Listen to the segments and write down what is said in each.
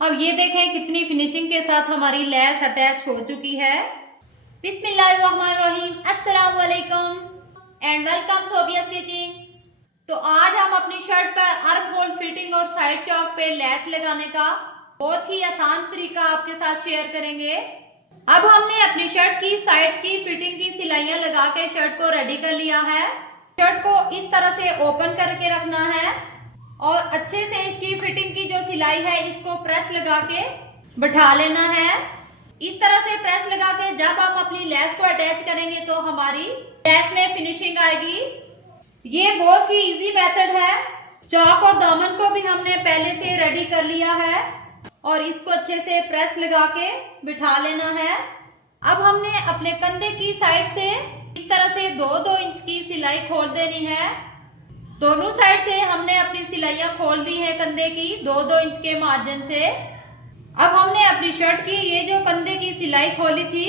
अब ये देखें कितनी फिनिशिंग के साथ हमारी लैस अटैच हो चुकी है। बिस्मिल्लाहिर्रहमानिर्रहीम, अस्सलाम वालेकुम एंड वेलकम सोबिया स्टिचिंग। तो आज हम अपनी शर्ट पर आर्म होल फिटिंग और साइड चौक पे लैस लगाने का बहुत ही आसान तरीका आपके साथ शेयर करेंगे। अब हमने अपनी शर्ट की साइड की फिटिंग की सिलाइयां लगा के शर्ट को रेडी कर लिया है। शर्ट को इस तरह से ओपन करके रखना है और अच्छे से इसकी फिटिंग की जो सिलाई है इसको प्रेस लगा के बैठा लेना है। इस तरह से प्रेस लगा के जब हम अपनी लेस को अटैच करेंगे तो हमारी लेस में फिनिशिंग आएगी। ये बहुत ही इजी मेथड है। चौक और दामन को भी हमने पहले से रेडी कर लिया है और इसको अच्छे से प्रेस लगा के बिठा लेना है। अब हमने अपने कंधे की साइड से इस तरह से 2-2 इंच की सिलाई खोल देनी है। दोनों साइड से हमने अपनी सिलाइयां खोल दी है कंधे की 2-2 इंच के मार्जिन से। अब हमने अपनी शर्ट की ये जो कंधे की सिलाई खोली थी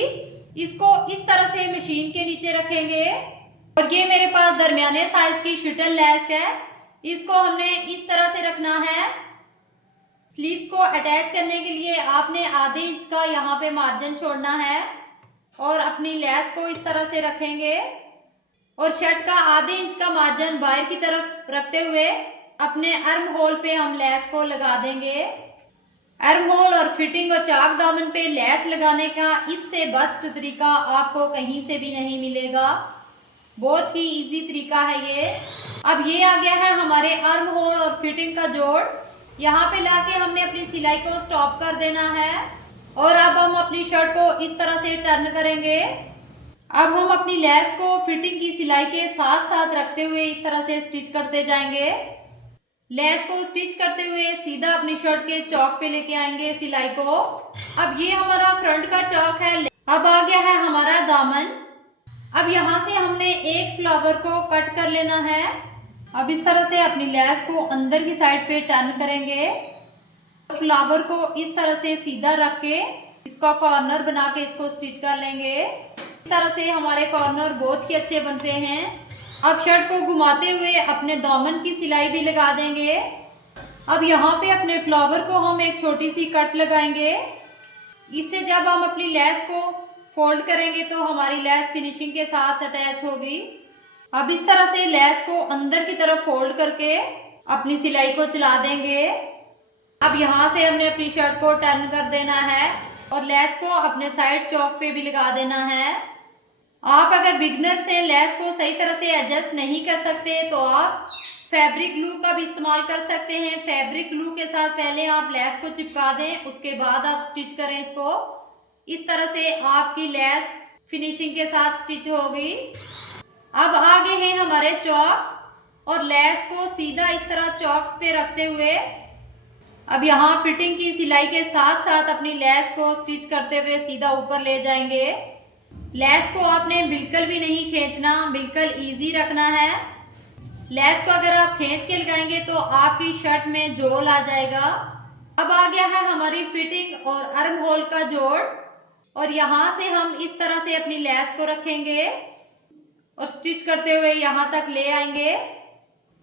इसको इस तरह से मशीन के नीचे रखेंगे और ये मेरे पास दरमियाने साइज की शटल लेस है, इसको हमने इस तरह से रखना है। स्लीव्स को अटैच करने के लिए आपने आधे इंच का यहाँ पे मार्जिन छोड़ना है और अपनी लेस को इस तरह से रखेंगे और शर्ट का आधे इंच का मार्जिन बाहर की तरफ रखते हुए अपने आर्म होल पे हम लेस को लगा देंगे। आर्म होल और फिटिंग और चाक दामन पे लेस लगाने का इससे बेस्ट तरीका आपको कहीं से भी नहीं मिलेगा। बहुत ही इजी तरीका है ये। अब ये आ गया है हमारे आर्म होल और फिटिंग का जोड़। यहाँ पे लाके हमने अपनी सिलाई को स्टॉप कर देना है और अब हम अपनी शर्ट को इस तरह से टर्न करेंगे। अब हम अपनी लेस को फिटिंग की सिलाई के साथ साथ रखते हुए इस तरह से स्टिच करते जाएंगे। लेस को स्टिच करते हुए सीधा अपनी शर्ट के चौक पे लेके आएंगे सिलाई को। अब ये हमारा फ्रंट का चौक है। अब आ गया है हमारा दामन। अब यहाँ से हमने एक फ्लावर को कट कर लेना है। अब इस तरह से अपनी लेस को अंदर की साइड पे टर्न करेंगे। फ्लावर को इस तरह से सीधा रख के इसका कॉर्नर बना के इसको स्टिच कर लेंगे। इस तरह से हमारे कॉर्नर बहुत ही अच्छे बनते हैं। अब शर्ट को घुमाते हुए अपने दामन की सिलाई भी लगा देंगे। अब यहाँ पे अपने फ्लावर को हम एक छोटी सी कट लगाएंगे। इससे जब हम अपनी लेस को फोल्ड करेंगे तो हमारी लेस फिनिशिंग के साथ अटैच होगी। अब इस तरह से लेस को अंदर की तरफ फोल्ड करके अपनी सिलाई को चला देंगे। अब यहाँ से हमने अपनी शर्ट को टर्न कर देना है और लेस को अपने साइड चौक पे भी लगा देना है। आप अगर बिगनर से लेस को सही तरह से एडजस्ट नहीं कर सकते तो आप फैब्रिक ग्लू का भी इस्तेमाल कर सकते हैं। फैब्रिक ग्लू के साथ पहले आप लेस को चिपका दें, उसके बाद आप स्टिच करें इसको। इस तरह से आपकी लेस फिनिशिंग के साथ स्टिच होगी। अब आगे हैं हमारे चॉक्स और लेस को सीधा इस तरह चॉक्स पे रखते हुए अब यहाँ फिटिंग की सिलाई के साथ साथ अपनी लेस को स्टिच करते हुए सीधा ऊपर ले जाएंगे। लेस को आपने बिल्कुल भी नहीं खींचना, बिल्कुल इजी रखना है। लेस को अगर आप खींच के लगाएंगे तो आपकी शर्ट में झोल आ जाएगा। अब आ गया है हमारी फिटिंग और आर्म होल का जोड़ और यहाँ से हम इस तरह से अपनी लेस को रखेंगे और स्टिच करते हुए यहाँ तक ले आएंगे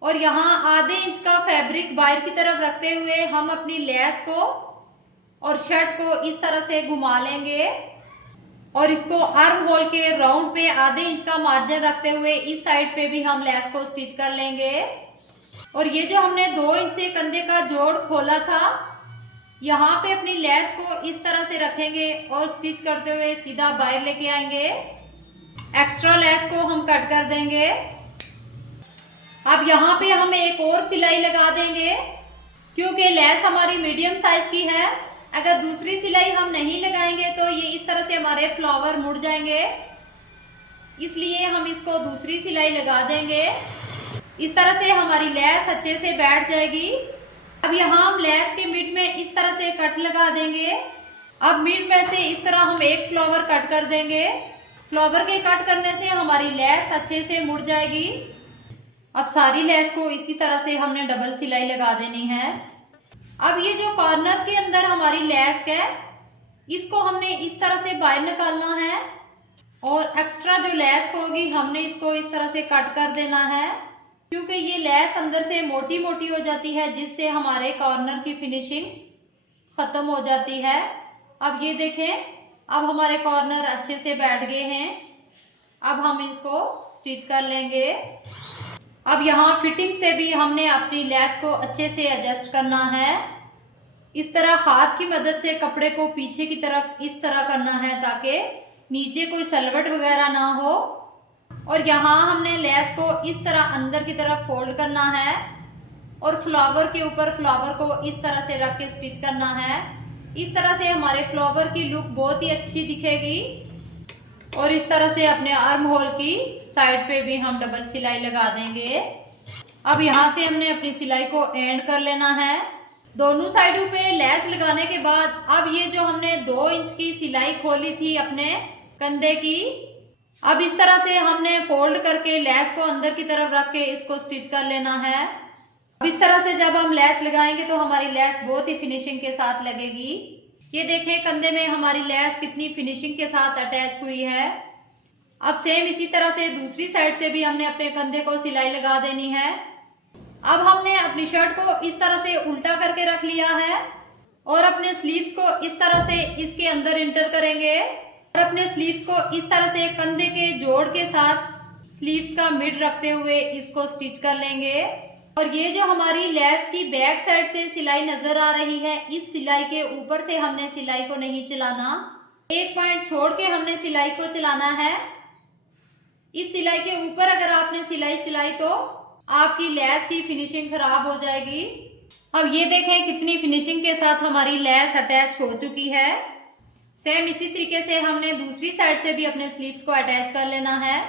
और यहाँ आधे इंच का फैब्रिक बाहर की तरफ रखते हुए हम अपनी लेस को और शर्ट को इस तरह से घुमा लेंगे और इसको आर्म होल के राउंड पे आधे इंच का मार्जिन रखते हुए इस साइड पे भी हम लेस को स्टिच कर लेंगे। और ये जो हमने 2 इंच से कंधे का जोड़ खोला था यहाँ पे अपनी लेस को इस तरह से रखेंगे और स्टिच करते हुए सीधा बाहर लेके आएंगे। एक्स्ट्रा लेस को हम कट कर देंगे। अब यहाँ पे हम एक और सिलाई लगा देंगे क्योंकि लेस हमारी मीडियम साइज की है। अगर दूसरी सिलाई हम नहीं लगाएंगे तो ये इस तरह से हमारे फ्लावर मुड़ जाएंगे, इसलिए हम इसको दूसरी सिलाई लगा देंगे। इस तरह से हमारी लेस अच्छे से बैठ जाएगी। अब यहाँ हम लेस के मिड में इस तरह से कट लगा देंगे। अब मिड में से इस तरह हम एक फ्लावर कट कर देंगे। फ्लावर के कट करने से हमारी लेस अच्छे से मुड़ जाएगी। अब सारी लेस को इसी तरह से हमने डबल सिलाई लगा देनी है। अब ये जो कॉर्नर के अंदर हमारी लेस है इसको हमने इस तरह से बाहर निकालना है और एक्स्ट्रा जो लेस होगी हमने इसको इस तरह से कट कर देना है क्योंकि ये लेस अंदर से मोटी मोटी हो जाती है जिससे हमारे कॉर्नर की फिनिशिंग खत्म हो जाती है। अब ये देखें, अब हमारे कॉर्नर अच्छे से बैठ गए हैं। अब हम इसको स्टिच कर लेंगे। अब यहाँ फिटिंग से भी हमने अपनी लेस को अच्छे से एडजस्ट करना है। इस तरह हाथ की मदद से कपड़े को पीछे की तरफ इस तरह करना है ताकि नीचे कोई सलवट वगैरह ना हो। और यहाँ हमने लेस को इस तरह अंदर की तरफ फोल्ड करना है और फ्लावर के ऊपर फ्लावर को इस तरह से रख के स्टिच करना है। इस तरह से हमारे फ्लावर की लुक बहुत ही अच्छी दिखेगी। और इस तरह से अपने आर्म होल की साइड पे भी हम डबल सिलाई लगा देंगे। अब यहाँ से हमने अपनी सिलाई को एंड कर लेना है। दोनों साइडों पे लेस लगाने के बाद अब ये जो हमने 2 इंच की सिलाई खोली थी अपने कंधे की, अब इस तरह से हमने फोल्ड करके लेस को अंदर की तरफ रख के इसको स्टिच कर लेना है। अब इस तरह से जब हम लेस लगाएंगे तो हमारी लेस बहुत ही फिनिशिंग के साथ लगेगी। ये देखें कंधे में हमारी लेस कितनी फिनिशिंग के साथ अटैच हुई है। अब सेम इसी तरह से दूसरी साइड से भी हमने अपने कंधे को सिलाई लगा देनी है। अब हमने अपनी शर्ट को इस तरह से उल्टा करके रख लिया है और अपने स्लीव्स को इस तरह से इसके अंदर इंटर करेंगे और अपने स्लीव्स को इस तरह से कंधे के जोड़ के साथ स्लीव्स का मिड रखते हुए इसको स्टिच कर लेंगे। और ये जो हमारी लेस की बैक साइड से सिलाई नजर आ रही है, इस सिलाई के ऊपर से हमने सिलाई को नहीं चलाना, एक पॉइंट छोड़ के हमने सिलाई को चलाना है। इस सिलाई के ऊपर अगर आपने सिलाई चलाई तो आपकी लेस की फिनिशिंग खराब हो जाएगी। अब ये देखें कितनी फिनिशिंग के साथ हमारी लेस अटैच हो चुकी है। सेम इसी तरीके से हमने दूसरी साइड से भी अपने स्लीव्स को अटैच कर लेना है।